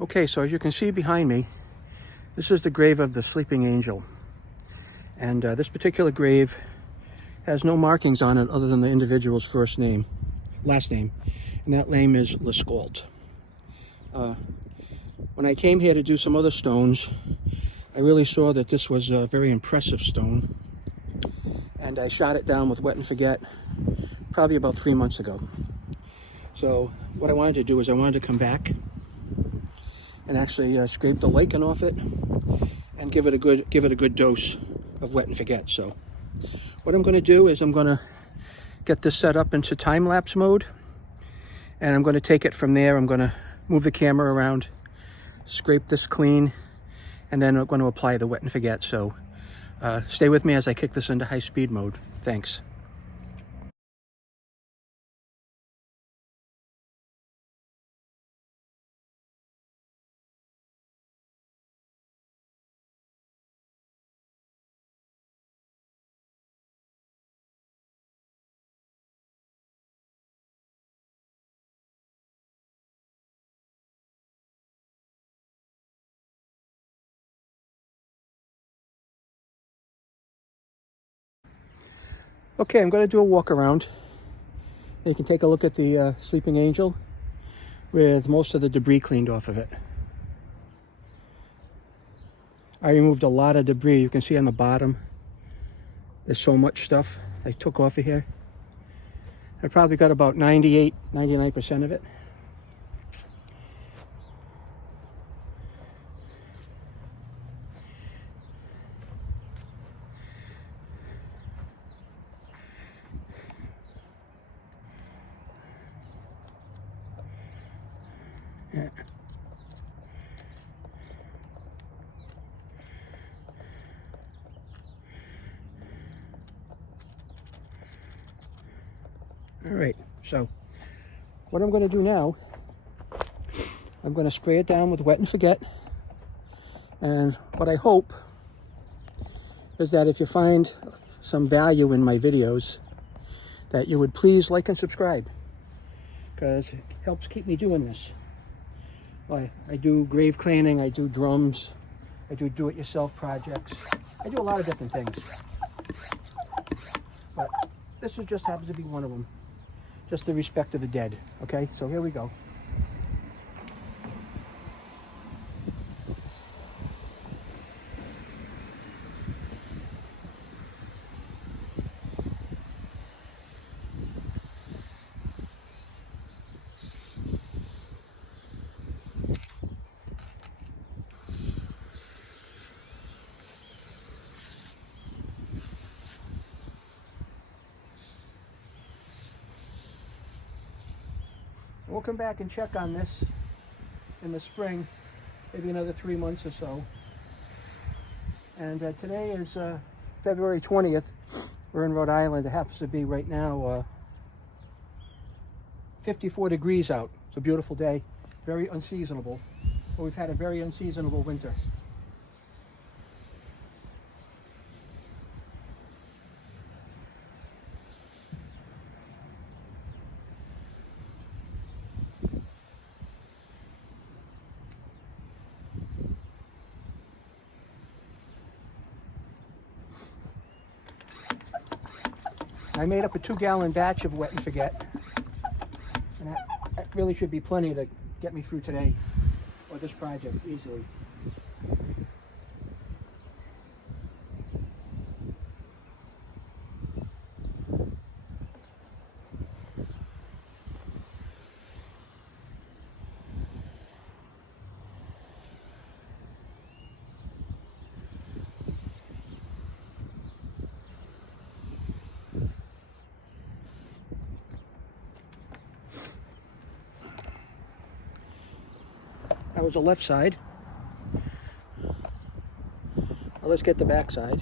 Okay, so as you can see behind me, this is the grave of the sleeping angel. And this particular grave has no markings on it other than the individual's last name, and that name is Lescault. When I came here to do some other stones, I really saw that this was a very impressive stone, and I shot it down with wet and forget probably about 3 months ago. So what I wanted to do is I wanted to come back and actually scrape the lichen off it and give it a good dose of wet and forget. So what I'm going to do is I'm going to get this set up into time-lapse mode, and I'm going to take it from there. I'm going to move the camera around, scrape this clean, and then I'm going to apply the wet and forget. So stay with me as I kick this into high-speed mode. Thanks. Okay, I'm going to do a walk around. You can take a look at the sleeping angel with most of the debris cleaned off of it. I removed a lot of debris. You can see on the bottom, there's so much stuff I took off of here. I probably got about 99% of it. Yeah. All right, so what I'm going to do now, I'm going to spray it down with wet and forget. And what I hope is that if you find some value in my videos, that you would please like and subscribe, because it helps keep me doing this. I do grave cleaning, I do drums, I do do-it-yourself projects. I do a lot of different things. But this just happens to be one of them. Just the respect of the dead. Okay, so here we go. We'll come back and check on this in the spring, maybe another 3 months or so. And today is February 20th. We're in Rhode Island. It happens to be right now 54 degrees out. It's a beautiful day, very unseasonable. But we've had a very unseasonable winter. I made up a 2-gallon batch of wet and forget, and that really should be plenty to get me through today or this project easily. That was the left side. Now let's get the back side.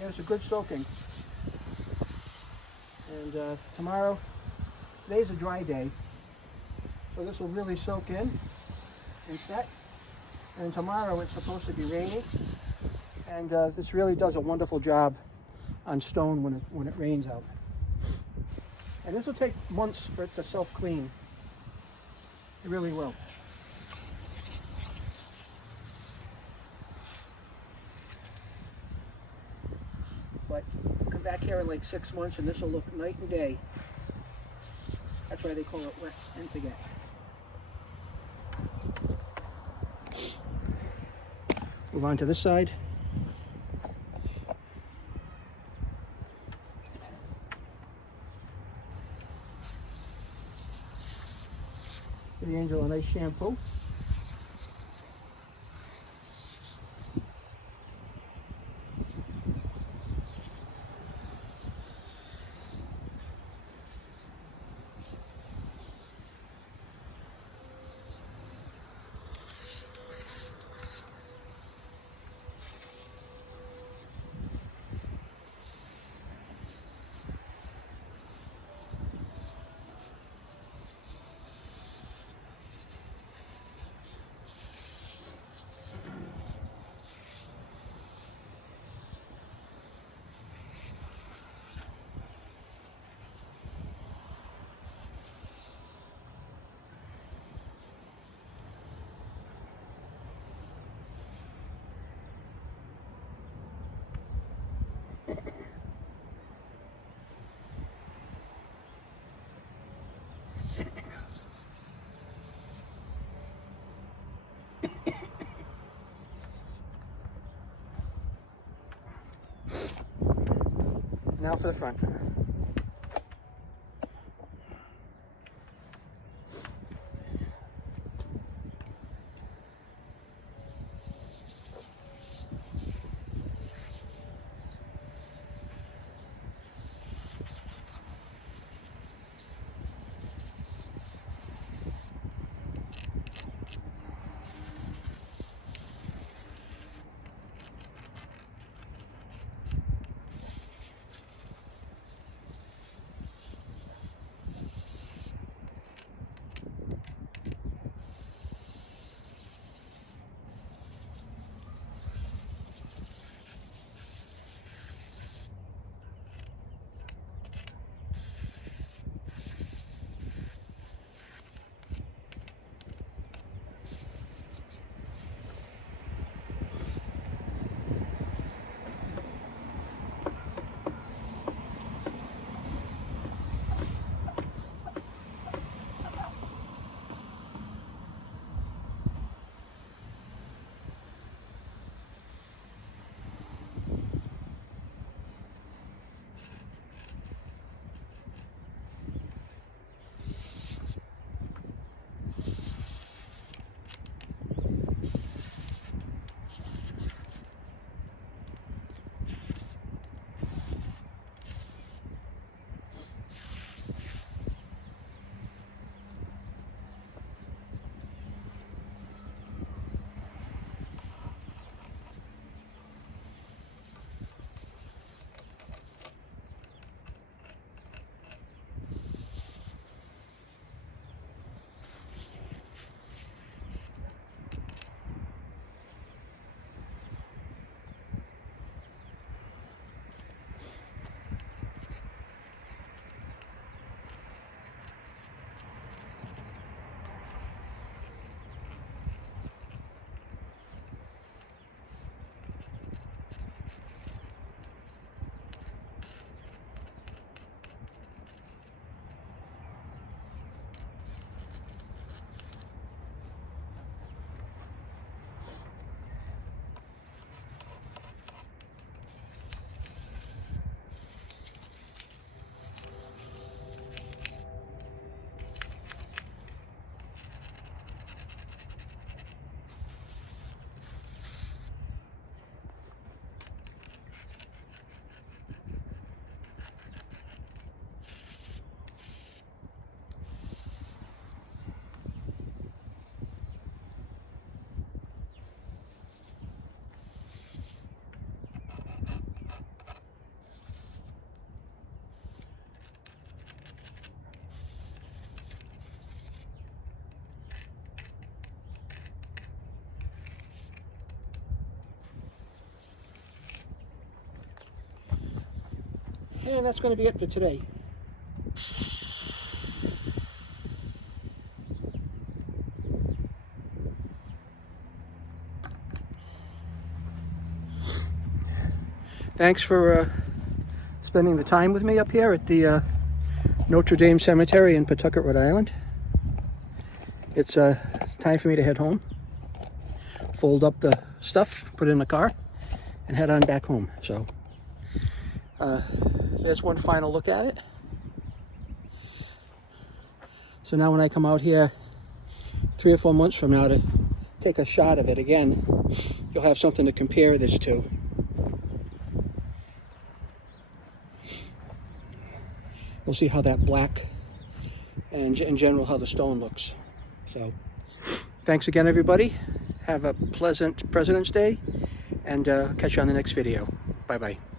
Yeah, it's a good soaking. And tomorrow, today's a dry day, so this will really soak in and set. And tomorrow it's supposed to be rainy, and this really does a wonderful job on stone when it rains out. And this will take months for it to self-clean. It really will. But come back here in like 6 months and this will look night and day. That's why they call it wet and forget. Move on to this side. Give the angel a nice shampoo. Now for the front. And that's going to be it for today. Thanks for spending the time with me up here at the Notre Dame Cemetery in Pawtucket, Rhode Island. It's time for me to head home, fold up the stuff, put it in the car, and head on back home. So there's one final look at it. So now when I come out here 3 or 4 months from now to take a shot of it again, you'll have something to compare this to. We'll see how that black and in general how the stone looks. So thanks again, everybody. Have a pleasant President's Day, and catch you on the next video. Bye bye.